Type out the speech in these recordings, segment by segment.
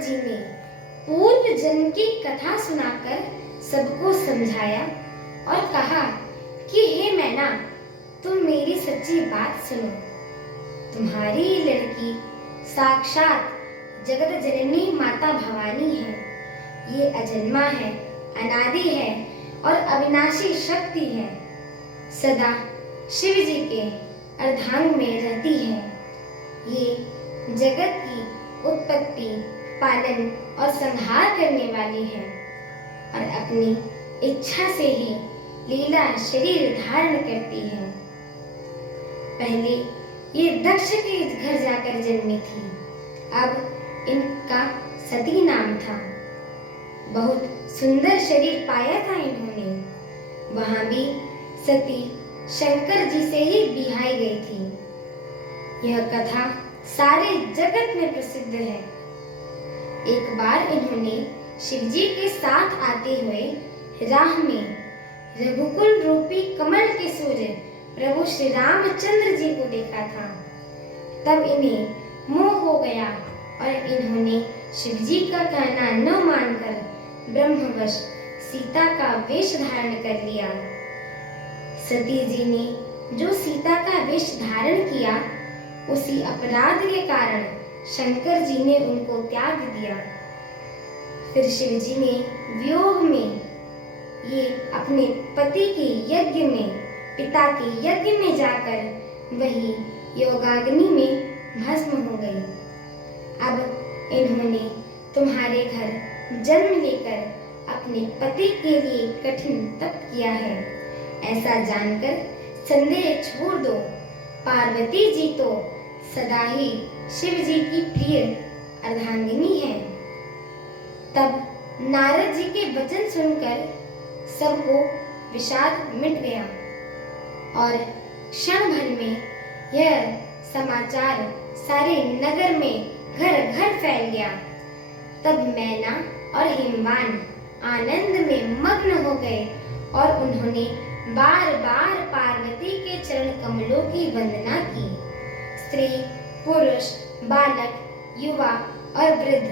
जी ने पूर्व जन्म की कथा सुनाकर सबको समझाया और कहा कि हे मैना, तुम मेरी सच्ची बात सुनो। तुम्हारी लड़की साक्षात जगत जननी माता भवानी है। ये अजन्मा है, अनादि है और अविनाशी शक्ति है। सदा शिव जी के अर्धांग में रहती है। ये जगत की उत्पत्ति, पालन और संहार करने वाली है और अपनी इच्छा से ही लीला शरीर धारण करती है। पहले ये दक्ष के घर जाकर जन्मी थी। अब इनका सती नाम था। बहुत सुंदर शरीर पाया था इन्होंने। वहां भी सती शंकर जी से ही बिहाई गई थी। यह कथा सारे जगत में प्रसिद्ध है। एक बार इन्होंने शिव जी के साथ आते हुए राह में रघुकुल रूपी कमल के सूर्य प्रभु श्री रामचंद्र जी को देखा था। तब इन्हें मोह हो गया और इन्होंने शिव जी का कहना न मानकर ब्रह्मवश सीता का वेश धारण कर लिया। सती जी ने जो सीता का वेश धारण किया, उसी अपराध के कारण शंकर जी ने उनको त्याग दिया। फिर शिव जी ने वियोग में ये अपने पति के यज्ञ में, पिता के यज्ञ में जाकर वही योगाग्नि में भस्म हो गई। अब इन्होंने तुम्हारे घर जन्म लेकर अपने पति के लिए कठिन तप किया है। ऐसा जानकर संदेह छोड़ दो। पार्वती जी तो सदा ही शिव जी की प्रिय अर्धांगिनी है। तब नारद जी के वचन सुनकर सबको विषाद मिट गया और क्षण भर में यह समाचार सारे नगर में घर घर फैल गया। तब मैना और हिमवान आनंद में मग्न हो गए और उन्होंने बार बार पार्वती के चरण कमलों की वंदना की। स्त्री, पुरुष, बालक, युवा और वृद्ध,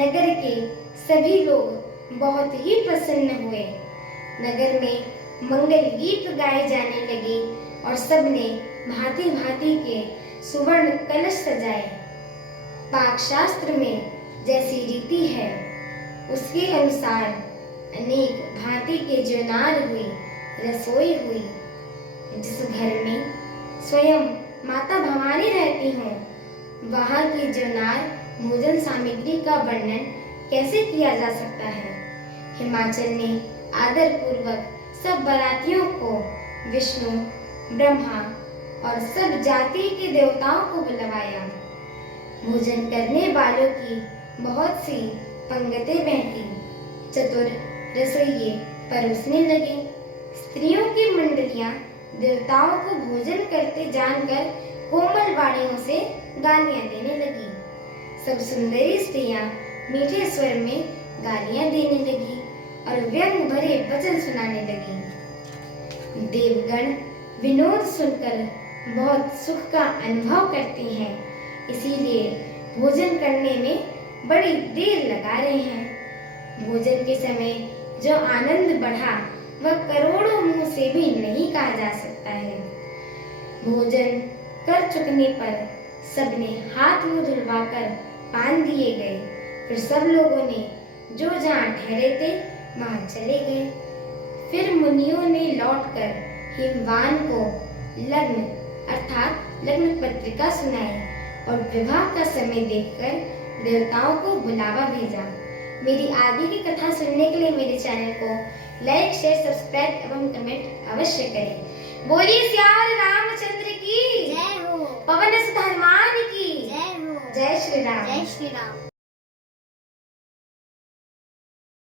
नगर के सभी लोग बहुत ही प्रसन्न हुए। नगर में मंगल गीत गाए जाने लगे और सबने भांति भांति के सुवर्ण कलश सजाए। पाक शास्त्र में जैसी रीति है, उसके अनुसार अनेक भांति के जोनार हुई, रसोई हुई। जिस घर में स्वयं माता भवानी रहती हों, वहां की जोनार भोजन सामग्री का वर्णन कैसे किया जा सकता है। हिमाचल ने आदर पूर्वक सब बारातियों को विष्णु, ब्रह्मा और सब जाति के देवताओं को बुलवाया। भोजन करने वालों की बहुत सी पंगतें बैठी। चतुर रसोइये परोसने लगे। स्त्रियों की मंडलियां देवताओं को भोजन करते जानकर कोमल वाणियों से गालियां देने लगी। सब सुंदरी स्त्रियां मीठे स्वर में गालियां देने लगी और व्यंग भरे वचन सुनाने लगी। देवगण विनोद सुनकर बहुत सुख का अनुभव करते हैं, इसीलिए भोजन करने में बड़ी देर लगा रहे हैं। भोजन के समय जो आनंद बढ़ा वह करोड़ों मुंह से भी नहीं कहा जा सकता है। भोजन कर चुकने पर सबने हाथ मुंह धुलवाकर पान दिए गए। फिर सब लोगों ने जो जहाँ ठहरे थे वहां चले गए। फिर मुनियों ने लौटकर हिमवान को लग्न अर्थात लग्न पत्रिका सुनाई और विवाह का समय देखकर देवताओं को बुलावा भेजा। मेरी आगे की कथा सुनने के लिए मेरे चैनल को लाइक, शेयर, सब्सक्राइब एवं कमेंट अवश्य करें। बोलिए सियावर रामचंद्र की जय हो। पवन सुत हनुमान की जय हो। जय श्री राम। जय श्री राम।